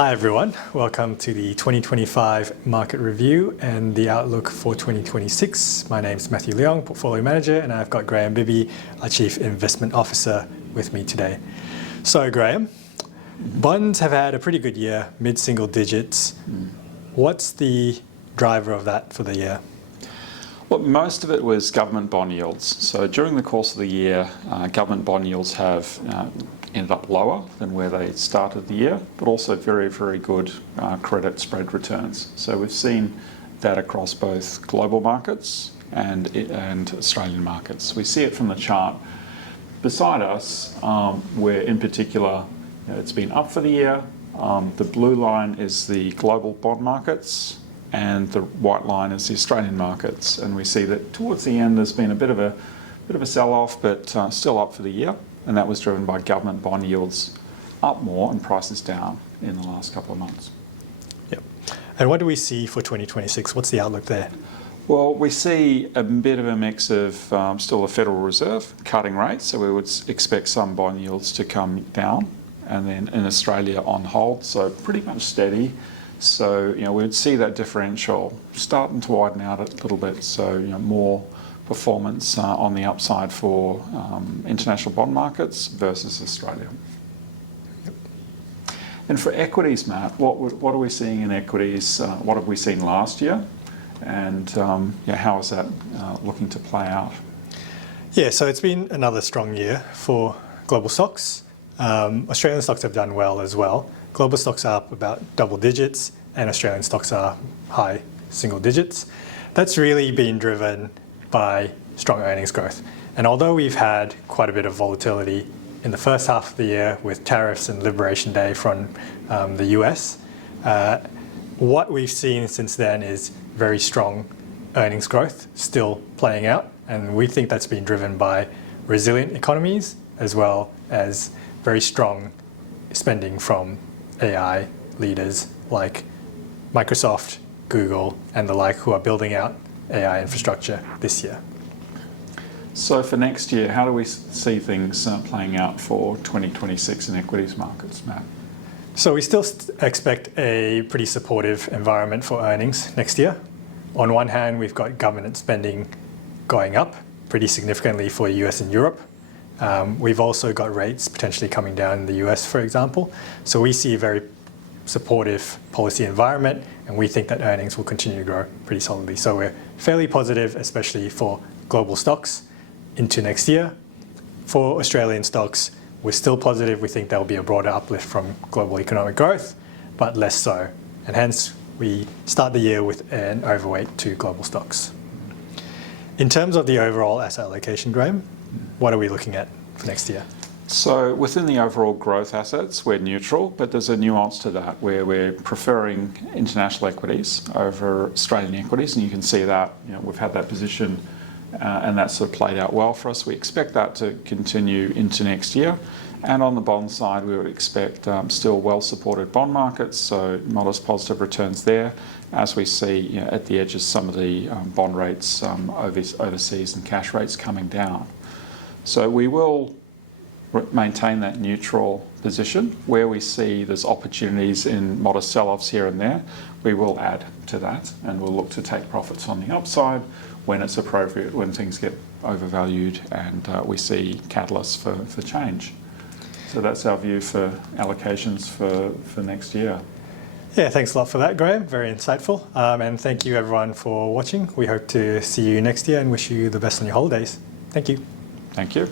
Hi everyone, welcome to the 2025 Market Review and the Outlook for 2026. My name is Matthew Leong, Portfolio Manager, and I've got Graeme Bibby, our Chief Investment Officer, with me today. So Graeme, bonds have had a pretty good year, mid-single digits. What's the driver of that for the year? Well, most of it was government bond yields. So during the course of the year, government bond yields have ended up lower than where they started the year, but also very, very good credit spread returns. So we've seen that across both global markets and Australian markets. We see it from the chart beside us, where in particular it's been up for the year. The blue line is the global bond markets, and the white line is the Australian markets. And we see that towards the end there's been a bit of a sell-off, but still up for the year. And that was driven by government bond yields up more and prices down in the last couple of months. Yep. And what do we see for 2026? What's the outlook there? Well, we see a bit of a mix of still the Federal Reserve cutting rates, so we would expect some bond yields to come down, and then in Australia on hold, so pretty much steady. So we would see that differential starting to widen out a little bit, so more performance on the upside for international bond markets versus Australia. Yep. And for equities, Matt, what are we seeing in equities? What have we seen last year? And how is that looking to play out? Yeah, so it's been another strong year for global stocks. Australian stocks have done well as well. Global stocks are up about double digits, and Australian stocks are high single digits. That's really been driven by strong earnings growth. And although we've had quite a bit of volatility in the first half of the year with tariffs and Liberation Day from the US, what we've seen since then is very strong earnings growth still playing out. And we think that's been driven by resilient economies as well as very strong spending from AI leaders like Microsoft, Google, and the like, who are building out AI infrastructure this year. So for next year, how do we see things playing out for 2026 in equities markets, Matt? So we still expect a pretty supportive environment for earnings next year. On one hand, we've got government spending going up pretty significantly for US and Europe. We've also got rates potentially coming down in the US, for example. So we see a very supportive policy environment, and we think that earnings will continue to grow pretty solidly. So we're fairly positive, especially for global stocks into next year. For Australian stocks, we're still positive. We think there'll be a broader uplift from global economic growth, but less so. And hence, we start the year with an overweight to global stocks. In terms of the overall asset allocation, Graeme, what are we looking at for next year? So within the overall growth assets, we're neutral, but there's a nuance to that where we're preferring international equities over Australian equities, and you can see that we've had that position and that's sort of played out well for us. We expect that to continue into next year. And on the bond side, we would expect still well-supported bond markets, so modest positive returns there, as we see at the edges some of the bond rates overseas and cash rates coming down. So we will maintain that neutral position. Where we see there's opportunities in modest sell-offs here and there, we will add to that, and we'll look to take profits on the upside when it's appropriate, when things get overvalued and we see catalysts for change. So that's our view for allocations for next year. Yeah, thanks a lot for that, Graeme. Very insightful. And thank you everyone for watching. We hope to see you next year and wish you the best on your holidays. Thank you. Thank you.